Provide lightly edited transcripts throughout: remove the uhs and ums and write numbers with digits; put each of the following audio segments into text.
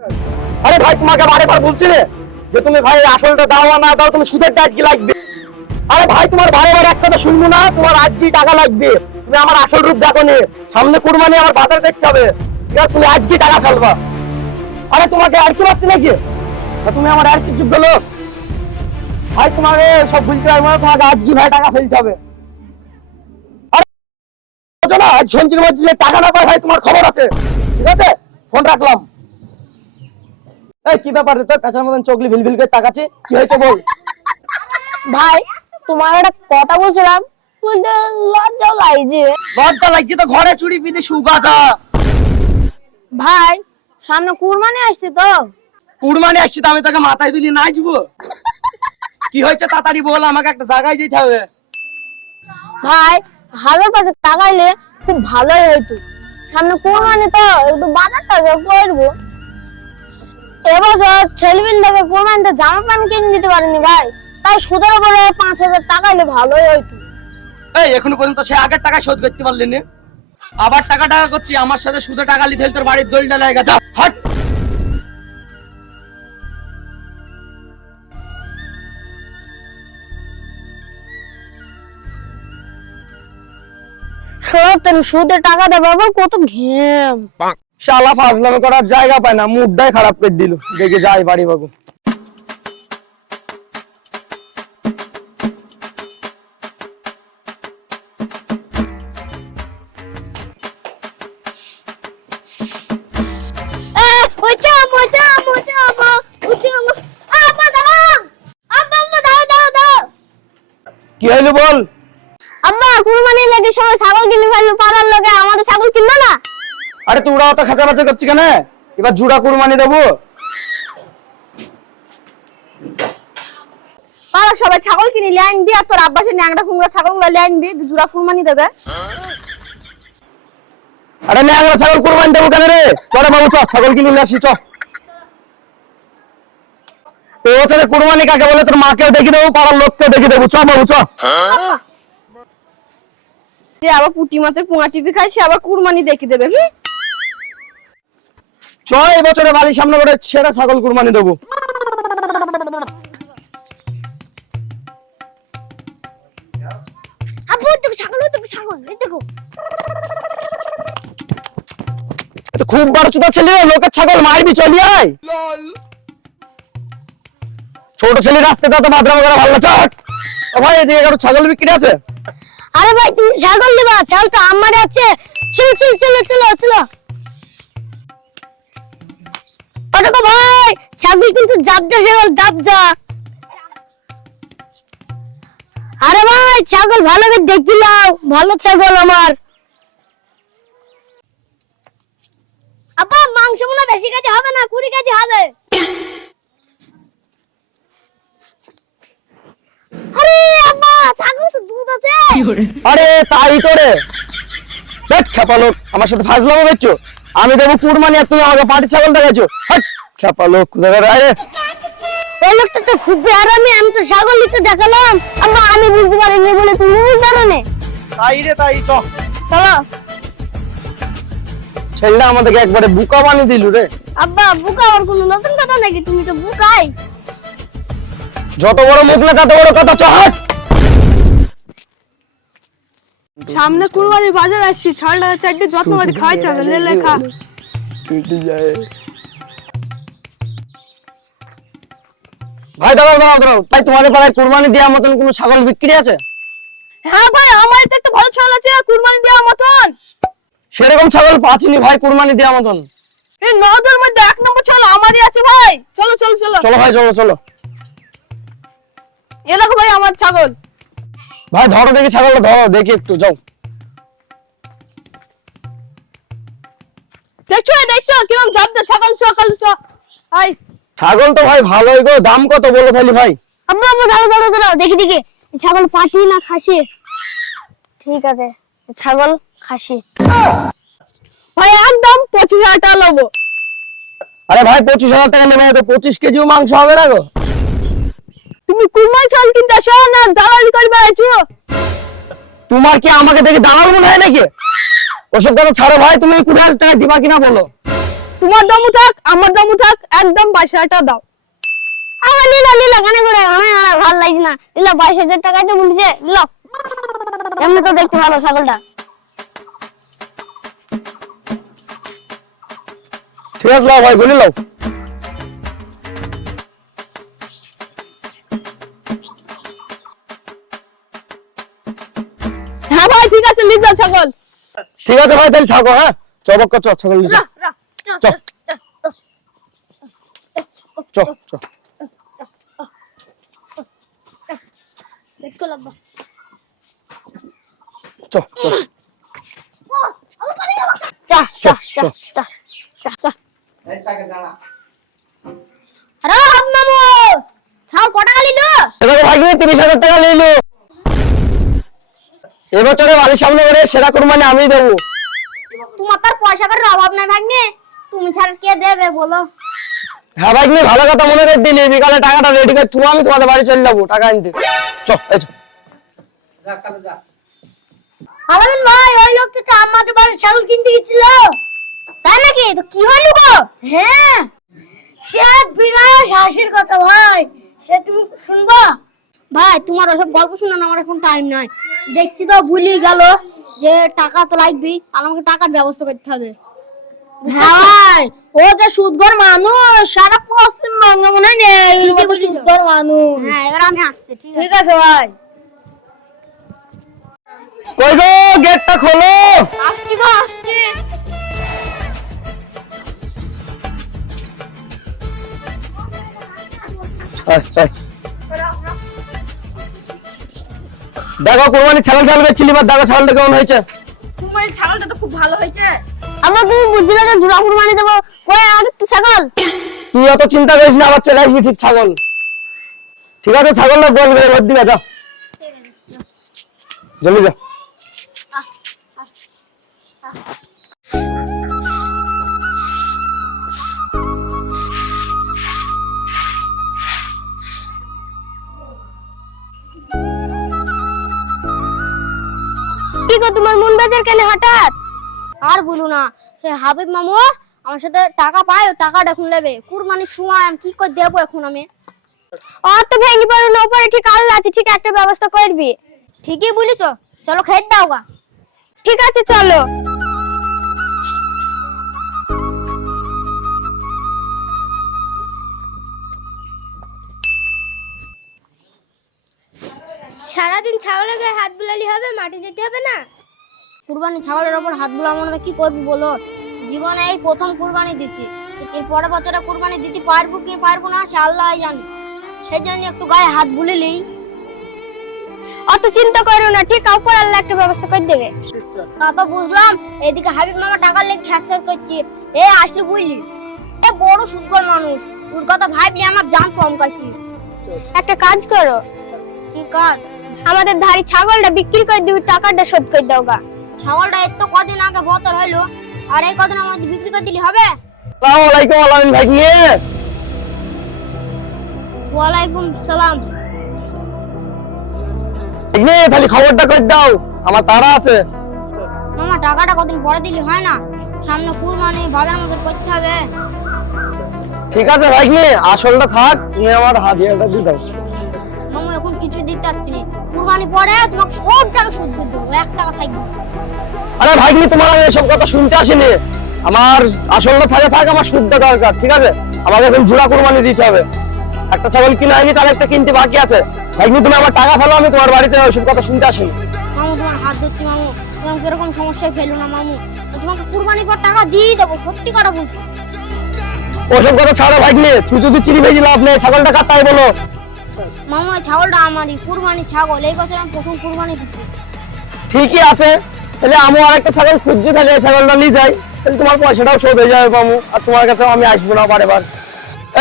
আরে ভাই তোমাকে বারেবার বলছি রে যে তুমি ভাই আসলটা দাও না দাও, তুমি সুদের আজকে লাগবে। আরে ভাই তোমার বারেবার এক কথা শুনবো না, তোমার আজকেই টাকা লাগবে। তুমি আমার আসল রূপ দেখো নি, সামনে কুরবানি আমার বাজার দেখতে হবে, ঠিক আছে? তুমি আজকেই টাকা ফেলবা। আরে তোমাকে আর কি পাচ্ছি নাকি? তুমি আমার আর কিছু বলো ভাই, তোমাকে সব ভুলতে পারবো না, তোমাকে আজকে ভাই টাকা ফেলতে হবে। আরে না, আজ সঞ্চির মধ্যে যে টাকা না পায় ভাই তোমার খবর আছে, ঠিক আছে? ফোন রাখলাম। এই কি ব্যাপার রে, তোর কাঁচার মতন চোখলি ভিলভিল করে তাকাচ্ছি, কি হয়েছে বল? ভাই তোমার একটা কথা বলছিলাম, বলতে লজ্জা লাগছে। লজ্জা লাগছে তো ঘরে চুরি পিঁধে শুকাছা। ভাই সামনে কুরবানি আসছে তো। কুরবানি আসছে তো আমি তোকে মাথায় তুলে নাচবো? কি হয়েছে তাড়াতাড়ি বল, আমাকে একটা জায়গায় যেতে হবে। ভাই হাজার পাঁচে টাকা এলে খুব ভালোই হইতো, সামনে কুরবানি তো একটু বাজারটা করবো। এবছর ছেলেমেয়েটাকে কুরবানিতে জামা প্যান্ট কিনে দিতে পারিনি ভাই, তাই সুদের উপরে 5,000 টাকা এলে ভালোই হইতো। এই এখনো পর্যন্ত সে আগের টাকা শোধ করতে পারলি না, আবার টাকা টাকা করছি আমার সাথে সুদে টাকা লিতে তোর বাড়ির দলটা লেগে গেছে। হট। সব সুদের টাকা দেবো আবার কত ঘেম। শালা ফাজলামে করার জায়গা পায় না, মুডটাই খারাপ করে দিল। দেখে যাই বাড়ি বাবু। কি হইলো বল? আব্বা কুরবানির লাগে সবাই ছাগল কিনে ফেললো, পাড়ার লোকে আমাদের ছাগল কিনলো না। আরে তোরা অত খাঁচাবাচা করছিস কেন? এবার জুড়া কুরবানি দেবো। পাড়ার সবাই ছাগল কিনে লাইন দিয়ে, আর তোর আব্বা সে ন্যাংরা কুমড়া ছাগলগুলো লাইন দিয়ে জোড়া কুরবানি দেবে। আরে ন্যাংরা ছাগল কুরবানি দেবো কেন রে? চলে বাবু চ, ছাগল কিনে নিয়ে আসি চ। তো তাহলে কুরবানি কাকে বলে তোর মাকেও দেখে দেবো, পাড়ার লোককেও দেখে দেবো। চ বাবু চ। যে আবার পুঁটি মাছের পোঙা টিপি খাই, সে আবার কুরবানি দেখে দেবে। চ এবছরে বাড়ির সামনে করে সেরা ছাগল কুরবানি দেবো। আব্বু দেখো ছাগল, দেখো ছাগল, এই দেখো। তো খুব বড় চুদা ছেলে, লোকের ছাগল মারবি, চলি আয়। ছোট ছেলে রাস্তাটা তো বাদরাম করা ভালো না। চট ভাই এদিকে কারো ছাগল বিক্রি আছে? আরে ভাই তুমি ছাগল দিবা, ছাগল তো আমারে আছে। চল চল চলো চলো চলো। ওটাকে ভাই ছাগল কিন্তু জাবদা ছাগল, জাবদা। আরে ভাই ছাগল ভালো করে দেখি নাও, ভালো ছাগল আমার। আব্বা মাংস মনে বেশি কাছে হবে না, 20 কেজি হবে। আরে আব্বা ছাগল তো দুধ আছে। আরে তাই তো রে, বেট খেপা লোক আমার সাথে ফাজলামো করছো। আমি দেবো কুরবানি আর তুমি আমাকে পাটি ছাগল দেখাচ্ছো। হাট খেপা লোক। আরে ওই লোকটা তো খুব আরামে, আমি তো ছাগল দিতে দেখালাম। আম্মা আমি বুঝতে পারিনি বলে তুমি বুঝতে পারো না। তাই রে তাই, চ। চলো। ছেলেটা আমাদেরকে একবারে বুকা বানিয়ে দিল রে। আব্বা বুকা আর কোনো নতুন কথা নাকি, তুমি তো বুকাই। যত বড় মুখ না তত বড় কথা। চ হাট। সামনে কুরবানি বাজার আসছে, ছাড়টা চারটে যত্ন করে খাইতে হবে, লে লেখা। ভাই দাঁড়াও দাঁড়াও দাঁড়াও, তাই তোমাদের পাড়ায় কুরবানি দেওয়ার মতন কোনো ছাগল বিক্রি আছে? হ্যাঁ ভাই আমার তো একটা ভালো ছাগল আছে কুরবানি দেওয়ার মতন। সেরকম ছাগল পাচ্ছিনি ভাই কুরবানি দেওয়ার মতন। এই নদের মধ্যে 1 নম্বর ছাগল আমারই আছে ভাই। চলো চলো চলো চলো ভাই চলো চলো। এ দেখো ভাই আমার ছাগল। ভাই ধরো দেখি ছাগলটা, ধরো দেখি একটু, যাও। দেখছো কিরম জাবদা ছাগল, চকাল চ। আই ছাগল তো ভাই ভালোই গো, দাম কত বলো তাহলে ভাই? আব্বা আব্বা দাঁড়াও দাঁড়াও দাঁড়াও, দেখি দেখি ছাগল পাটি না খাসি। ঠিক আছে ছাগল খাসি। ভাই একদম 25,000 টাকা লবো। আরে ভাই 25,000 টাকা নেবে তো 25 কেজিও মাংস হবে না গো। তুমি কুরবানি ছাগল কিনতে আসো না দালালি করবে আইছো? তোমার কি আমাকে দেখে দালাল মনে হয় নাকি? ওসব কথা ছাড়ো ভাই, তুমি 20,000 টাকা দিবা কিনা বলো। তোমার দমু থাক আমার দমু থাক, একদম 22,000 দাও। আমার লীলা কানে করে আমার ভালো লাগছে না। লীলা 22,000 টাকায় তো বলছে লীলা, এমনি তো দেখতে ভালো ছাগলটা। ঠিক আছে লাও ভাই, গুলি লাও। হ্যাঁ ভাই ঠিক আছে, নিয়ে যাও ছাগল। ঠিক আছে ভাই, তাহলে থাকো। হ্যাঁ চবক্কা চ, ছাগল নিয়ে চ। চ চ। দেখতে লাগবে। চ চ চা চ চ। আরে হাত মামু, ছাগল কত টাকা নিলো? এবারে ভাই 30,000 টাকা নিলো। এবছরে বাড়ির সামনে করে সেরা কুরবানি আমি দেবো। তোমার তার পয়সা করার অভাব নাই ভাগ্নে, তুমি ছাড়া কে দেবে বলো? হ্যাঁ ভাই, ভালো কথা মনে করে দিলি। বিকালে টাকাটা রেডি করে তুমি আমি তোমাদের বাড়ি চলে যাবো টাকা আনতে। চ এই চ। আলামিন ভাই, ওই লোকটা তো আমাদের বাড়ি ছাগল কিনতে গেছিল। তাই নাকি? তো কি হলো গো? হ্যাঁ, সে বিরাট হাসির কথা ভাই, সে তুমি শুনবা? ভাই তোমার ওসব গল্প শোনানো আমার এখন টাইম নাই। দেখছি তো ভুলি গেল যে টাকা তো লাগবে, আর আমাকে টাকার ব্যবস্থা করতে হবে। ভাই ও যে সুদঘর মানুষ, সারা পশ্চিমবঙ্গে মনে হয় নেই সুদঘর মানুষ। হ্যাঁ এবার আমি আসছি। ঠিক আছে ভাই, কই গো, গেটটা খোলো। আসছি গো আসছি। দেখো কুরবানি ছাগল বেচছিলি, বা দেখো ছাগলটা কেমন হয়েছে। তোমার ছাগলটা তো খুব ভালো হয়েছে। আমরা তুমি বুঝলে যে জোড়া কুরবানি দেবো, কই আমাদের তো ছাগল। তুই অত চিন্তা করিস না, আবার চলে আসবি ঠিক ছাগল। ঠিক আছে, ছাগলটা বলবে ভোট দিবে, যা জলদি যা। কি গো তোমার মন বাজার কেন হঠাৎ? আর বলো না, সে হাবিব মামু আমার সাথে টাকা পায়, ও টাকাটা এখন নেবে। কুরবানির সময় আমি কি করে দেবো এখন আমি? আর তো ভেঙে পড়ো না পড়ে, ঠিক আল্লাহ আছে, ঠিক একটা ব্যবস্থা করবি। ঠিকই বলেছ, চলো খেতে দাও গা। ঠিক আছে চলো। সারাদিন ছাগলের গায়ে হাত বুলালি হবে, মাঠে যেতে হবে না? কুরবানি ছাগলের ওপর হাত বুলাবো না, কি করবি বলো? জীবনে এই প্রথম কুরবানি দিছি, এর পরের বছরে কুরবানি দিতে পারবো কি পারবো না সে আল্লাহ জানে। সেই জন্য একটু গায়ে হাত বুলেলেই। অত চিন্তা করো না, ঠিক উপর আল্লাহ একটা ব্যবস্থা করে দেবে। তা তো বুঝলাম, এদিকে হাবিব মামা টাকা লেগে খ্যাচখ্যাচ করছে। এ আসলে বুঝলি, এ বড় সুদখোর মানুষ, ওর কথা ভাবলে আমার জান চমকাচ্ছি। একটা কাজ করো। কি কাজ? আমাদের ধারি ছাগলটা বিক্রি করে দিবি, টাকাটা শোধ করে দাও গা। ছাগলটা এত কদিন আগে বতর হইলো, আর এই কদিন আমাদের বিক্রি করে দিলি হবে? আসসালামু আলাইকুম আলামিন ভাই নিয়ে। ওয়ালাইকুম সালাম। নে তাহলে খবরটা কই দাও, আমার তাড়া আছে। মামা টাকাটা কদিন পরে দিলি হয় না? সামনে কুরবানি, বাজার মধ্যে করতে হবে। ঠিক আছে ভাই নিয়ে, আসলটা থাক, তুমি আমার হাদিয়াটা দিয়ে দাও। মামা এখন কিছু দিতে পারছি না, কুরবানি পরে তোমাকে সব টাকা শোধ করে দেবো, 1 টাকা থাকবে। আরে ভাই নিয়ে, তোমার আমি এসব কথা শুনতে আসিনি। আমার আসলটা থাকে থাক, আমার সুদটা দরকার। ঠিক আছে, আমাকে এখন জোড়া কুরবানি দিতে হবে। একটা ছাগল কিনে আনি, তার একটা কিনতে বাকি আছে। ভাই নিয়ে তুমি আমার টাকা ফেলো, আমি তোমার বাড়িতে ওইসব কথা শুনতে আসিনি। মামু তোমার হাত ধরছি মামু, তোমাকে এরকম সমস্যায় ফেলো না মামু। তোমাকে কুরবানির পর টাকা দিয়ে দেবো, সত্যি কথা বলছি। ওসব কথা ছাড়ো ভাই নিয়ে, তুই যদি চিনি ভেজি লাভ নেই, ছাগলটা কার তাই বলো। মামু ওই ছাগলটা আমারই, কুরবানি ছাগল, এই বছর আমি প্রথম কুরবানি দিচ্ছি। ঠিকই আছে, তাহলে আমি আর একটা ছাগল খুঁজছি, তাহলে এই ছাগলটা নিয়ে যাই, তাহলে তোমার পয়সাটাও শোধ হয়ে যাবে মামু, আর তোমার কাছে আমি আসবো না বারে বার।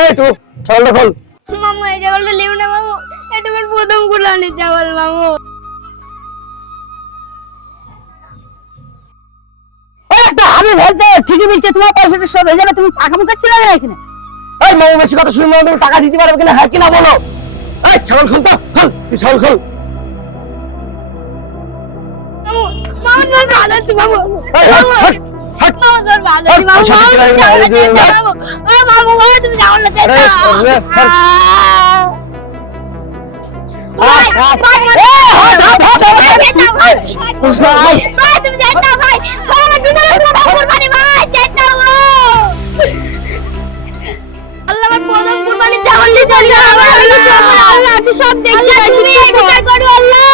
এই টু, ছাগলটা খোল। মামু এই ছাগলটা লিও না মামু, এটা আমার প্রথম কুরবানি ছাগল মামু। আমি বলতে ঠিকই বলছে, তোমার পয়সাটা শোধ হয়ে যাবে, তুমি পাকামো করছিলে না এখানে। এই মামু বেশি কথা শুনবো না, তুমি টাকা দিতে পারবে কিনা, হ্যাঁ কিনা বলো। এই ছাগল খোল তো, খোল, তুই ছাগল খোল। মামু মামু তোমার ভালো আছে মামু। এই, হাট, হাট। হাট। মামা তোর ভালো হাট, মামা সাথে তুমি খেলাই না, ছাগলটা এই যে, চাইতে হাট। মামা মামা তুমি ছাগলটা চাইতে আরে, আরে, হাট। ভাই হাট, ভাই হাট। এ, হাট, হাট, হাট, হাট, হাট। ভাই ভাই, তুমি যাইতে ভাই ভাই আমার দিনে কুরবানি ভাই যাইতে গো আল্লাহ আমার প্রথম কুরবানি ছাগল দিতে আল্লাহ তুই সব দেখতে পাচ্ছিস তুমি বিচার করো আল্লাহ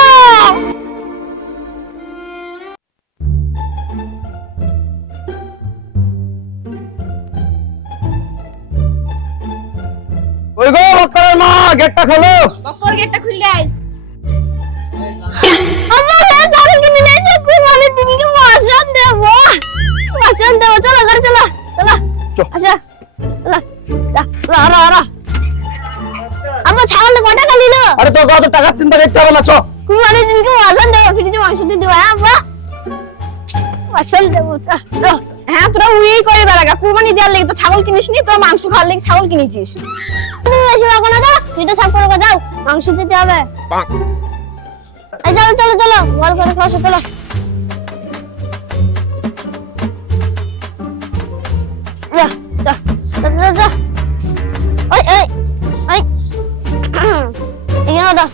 ওই গো বক্করের মা, গেটটা খোলো। বক্কর গেটটা খুলে দেয় আল্লাহ রে ছাগল কিনে নিয়েছে কুরবানি দিবি কি মাসান দেব চলো ঘরে চলো চলো চল। আচ্ছা রা আমার ছাগল কটা খালি না আরে তোর কত টাকার চিন্তা করতে হবে না, চ। কুরবানি দিনকে মাসান দেব ফিরে মাংস দিয়ে দেবো হ্যাঁ আব্বা মাসান দেব হ্যাঁ তোরা উইই করে বেড়াগা কুরবানি দেওয়ার লেগে তো ছাগল কিনিস নি তোরা মাংস খাওয়ার লেগে ছাগল কিনেছিস তুমি বেশি রাখো না তো তুইটা সাফ করে যাও মাংস দিতে হবে এই চলো চলো চলো বল করে চলো চলো যা যা যা যা ওই ওই ওই এখানে দাও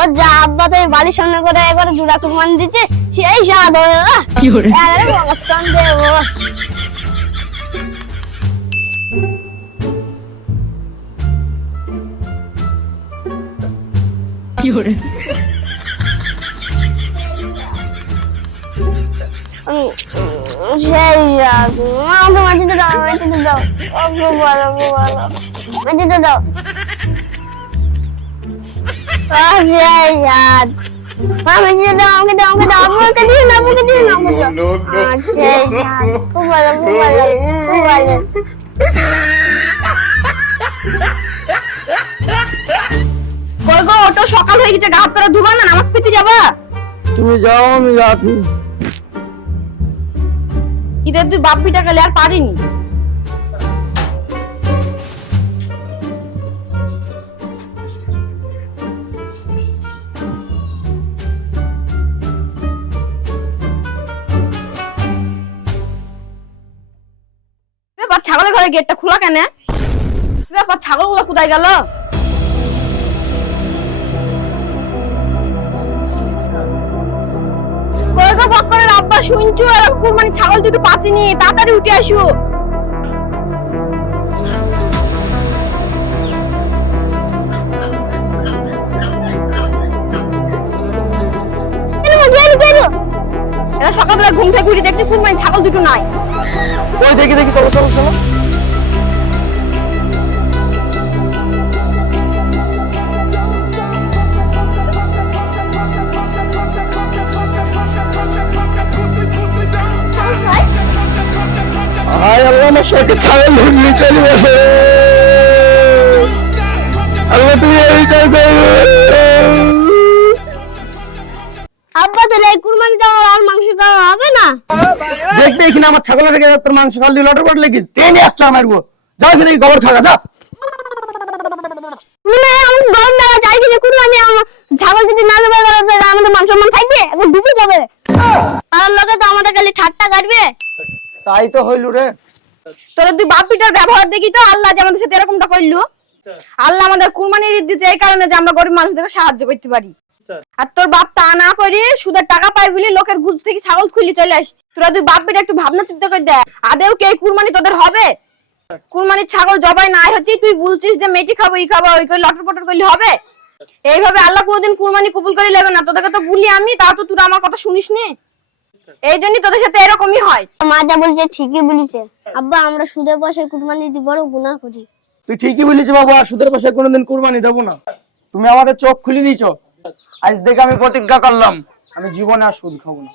ও যা আব্বা তো বালির সামনে করে একবারে জোড়া কুরবানি দিচ্ছে সেই স্বাদ কি করে আরে বাবা সন্দেহ কি করে সেই স্বাদ আমাকে মাটিতে দাও মাটিতে দাও অল্প ভালো মাটিতে দাও সেই স্বাদ মাটিতে দাও আমাকে দাও আমাকে দাও আমাকে দিও না আমাকে দিও না আমাকে দাও সেই স্বাদ খুব ভালো খুব ভালো খুব ভালো কই গো ওটো সকাল হয়ে গেছে গা হাত পা ধুবা না নামাজ পড়তে যাবা তুমি যাও, আমি যাচ্ছি। ঈদের তুই বাপ পিটা গেলে আর পারিনি ব্যাপার ছাগলের ঘরে গেটটা খোলা কেন ব্যাপার ছাগলগুলো কোথায় গেল কই গো বক্করের আব্বা শুনছো এরকম কুরবানি ছাগল দুটো পাচিনি তাড়াতাড়ি উঠে আসো এরা সকালবেলা ঘুম থেকে উঠে দেখছি কুরবানি ছাগল দুটো নাই ওই দেখি দেখি, চলো চলো চলো। হায় আল্লাহ, আমার শখে ছাগল ঢুকলি চলে গেছে। আল্লাহ তুমি এই বিচার করো। আব্বা তাহলে এই কুরবানি দাও আর মাংস খাওয়া হবে না দেখবে এখানে আমার ছাগলের রেখে তোর মাংস খালি লটর পট লেগিস, টেনে একটা মারবো। যাও এখানে গোবর খাগা, যা। মানে আমি গরম লাগা চাই কি যে কুরবানি আমার ছাগল যদি না দেবে তাহলে আমাদের মান সম্মান থাকবে এখন ডুবে যাবে আর লোকে তো আমাদের খালি ঠাট্টা করবে তাই তো হইল রে। তোরা তুই বাপ পিটার ব্যবহার দেখি তো আল্লাহ যে আমাদের সাথে এরকমটা করলো আল্লাহ আমাদের কুরবানির ঈদ দিচ্ছে এই কারণে যে আমরা গরিব মানুষদেরকে সাহায্য করতে পারি আর তোর বাপ তা না করে সুদের টাকা পাই বলে লোকের ঘুষ থেকে ছাগল খুলি চলে আসছে তোরা তুই বাপ পিটা একটু ভাবনা চিন্তা করে দেখ আদেও কি এই কুরবানি তোদের হবে কুরবানির ছাগল জবাই না হতি তুই বলছিস যে মেটি খাবো ই খাবো ওই করে লটর পটর করলে হবে এইভাবে আল্লাহ কোনোদিন কুরবানি কবুল করে নেবে না তোদেরকে তো বলি আমি তা তো তোরা আমার কথা শুনিস নি এই জন্যই তোদের সাথে এরকমই হয় মা যা বলছে ঠিকই বলেছে আব্বা আমরা সুদের পয়সায় কুরবানি দিতে বড় গুনাহ করি তুই ঠিকই বলিস বাবু, আর সুদের পাশে কোনোদিন কুরবানি দেবো না। তুমি আমাদের চোখ খুলে দিয়েছো। আজ থেকে আমি প্রতিজ্ঞা করলাম আমি জীবনে আর সুদ খাবো না।